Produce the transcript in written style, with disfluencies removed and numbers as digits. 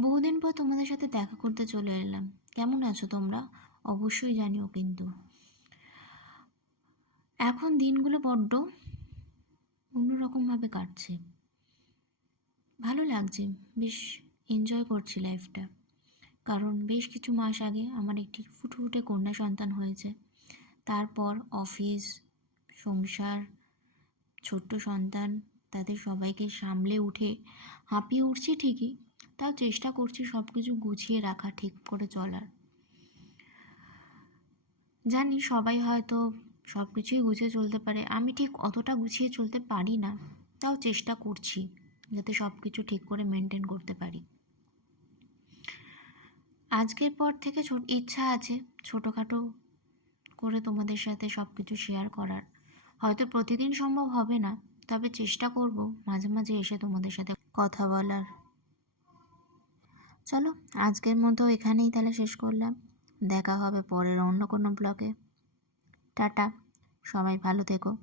বহুদিন পর তোমাদের সাথে দেখা করতে চলে এলাম। কেমন আছো তোমরা? অবশ্যই জানিও কিন্তু। এখন দিনগুলো বড্ড অন্যরকমভাবে কাটছে। ভালো লাগছে, বেশ এনজয় করছি লাইফটা। কারণ বেশ কিছু মাস আগে আমার একটি ফুটফুটে কন্যা সন্তান হয়েছে। তারপর অফিস, সংসার, ছোট্ট সন্তান, তাদের সবাইকে সামলে উঠে হাঁপিয়ে উঠছি ঠিকই, তাও চেষ্টা করছি সব কিছু গুছিয়ে রাখা, ঠিক করে চলার। জানি সবাই হয়তো সব কিছুই গুছিয়ে চলতে পারে, আমি ঠিক অতটা গুছিয়ে চলতে পারি না। তাও চেষ্টা করছি যাতে সব কিছু ঠিক করে মেনটেন করতে পারি। আজকের পর থেকে ইচ্ছা আছে ছোটোখাটো করে তোমাদের সাথে সব কিছু শেয়ার করার। হয়তো প্রতিদিন সম্ভব হবে না, তবে চেষ্টা করব মাঝে মাঝে এসে তোমাদের সাথে কথা বলার। চলো, আজকের মতো এখানেই তাহলে শেষ করলাম। দেখা হবে পরের অন্য কোনো ব্লগে। টাটা, সবাই ভালো থেকো।